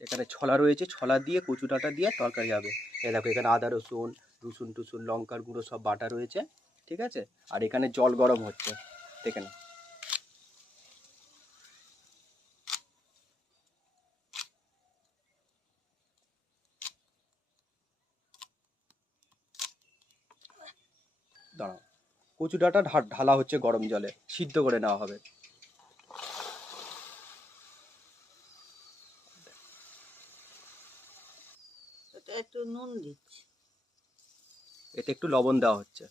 এখানে ছলা রয়েছে, ছলা দিয়ে কচু ডাঁটা দিয়ে তরকারি হবে। এ দেখো এখানে আদা, রসুন রসুন টুসুন, লঙ্কার গুঁড়ো সব বাটা রয়েছে, ঠিক আছে? আর এখানে জল গরম হচ্ছে, দেখে নাও। দাঁড়াও। কচু ডাঁটা ঢালা হচ্ছে গরম জলে, সিদ্ধ করে নেওয়া হবে। এটা একটু নুন দিচ্ছি। এতে একটু লবণ দেওয়া হচ্ছে।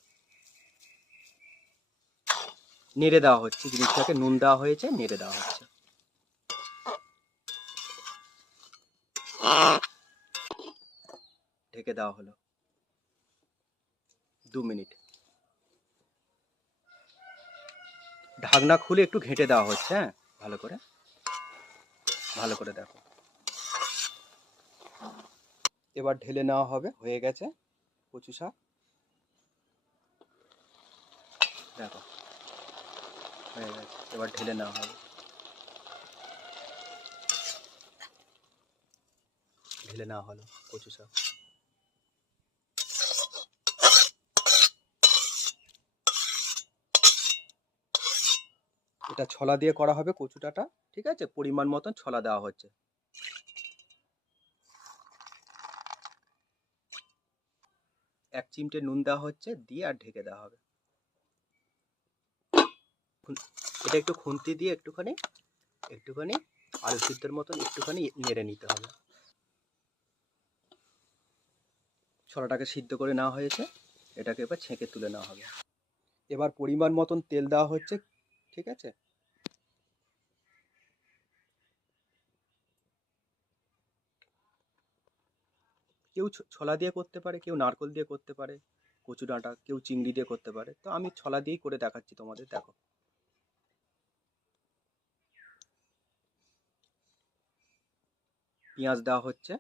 নেড়ে দেওয়া হচ্ছে, জিনিসটাকে নুন দেওয়া হয়েছে, নেড়ে দেওয়া হচ্ছে। ঢেকে দেওয়া হলো। দু মিনিট। ঢাকনা খুলে একটু ঘেঁটে দেওয়া হচ্ছে হ্যাঁ? ভালো করে। ভালো করে দেখো। এবার ঢেলে নেওয়া হবে, হয়ে গেছে কচু শাক। দেখো, হয়ে গেছে, এবার ঢেলে নেওয়া হবে। ঢেলে নেওয়া হলো কচু শাক। এটা ছলা দিয়ে করা হবে কচুটাটা, ঠিক আছে? পরিমাণ মতন ছলা দেওয়া হচ্ছে। এক চিমটে নুন দেওয়া হচ্ছে, দিয়ে আর ঢেকে দেওয়া হবে। এটা একটু খুন্তি দিয়ে একটুখানি একটুখানি আলু সিদ্ধের মতন একটুখানি নেড়ে নিতে হবে। ছড়াটাকে সিদ্ধ করে নেওয়া হয়েছে, এটাকে এবার ছেঁকে তুলে নেওয়া হবে। এবার পরিমাণ মতন তেল দেওয়া হচ্ছে, ঠিক আছে? কেউ ছলা দিয়ে করতে পারে, কেউ নারকল দিয়ে করতে পারে, কচু ডাঁটা, কেউ চিংড়ি দিয়ে করতে পারে। তো আমি ছলা দিয়েই করে দেখাচ্ছি তোমাদের, দেখো। পেঁয়াজ দেওয়া হচ্ছে।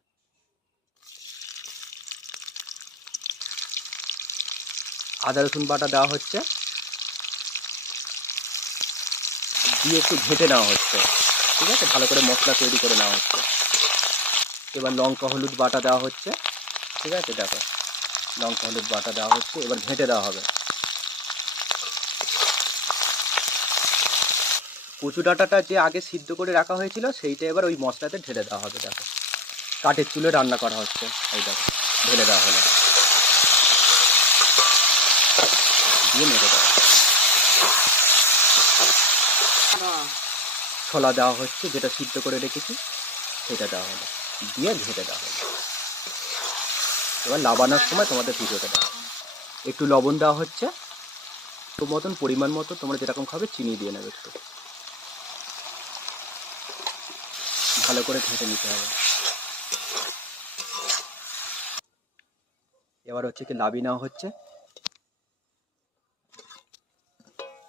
আদা, রসুন বাটা দেওয়া হচ্ছে। দিয়ে একটু ঘেঁটে নেওয়া হচ্ছে। ঠিক আছে? ভালো করে মশলা তৈরি করে নেওয়া হচ্ছে। এবার লঙ্কা হলুদ বাটা দেওয়া হচ্ছে। ঠিক আছে? দেখো লঙ্কা হলুদ বাটা দেওয়া হচ্ছে। এবার ঘেঁটে দেওয়া হবে। কচু ডাঁটাটা যে আগে সিদ্ধ করে রাখা হয়েছিল সেইটা এবার ওই মশলাতে ঢেলে দেওয়া হবে দেখো। কাঠের চুলে রান্না করা হচ্ছে। এই দেখো ঢেলে দেওয়া হলো। দিয়ে মেরে দেওয়া ছোলা দেওয়া হচ্ছে যেটা সিদ্ধ করে রেখেছি সেটা দেওয়া হলো। দিয়ে ঘেঁটে দেওয়া হলো এবার লাবানোর সময় তোমাদের ভিডিওটা দেওয়া একটু লবণ দেওয়া হচ্ছে। তো মতন পরিমাণ মতো তোমরা যেরকম খাবে চিনি দিয়ে নেবে একটু। ভালো করে ঘেঁটে নিতে হবে। এবার হচ্ছে কি লাবি নেওয়া হচ্ছে।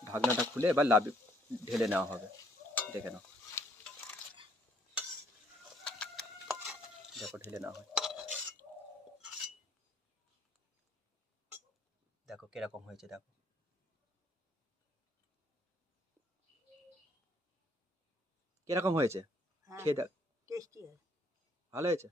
ঢাকনাটা খুলে এবার লাবি ঢেলে নেওয়া হবে। দেখে নাও। ঢেলে নেওয়া হয়। দেখো কীরকম হয়েছে দেখো। কীরকম হয়েছে? হ্যাঁ খেয়ে দেখ। ভালো হয়েছে।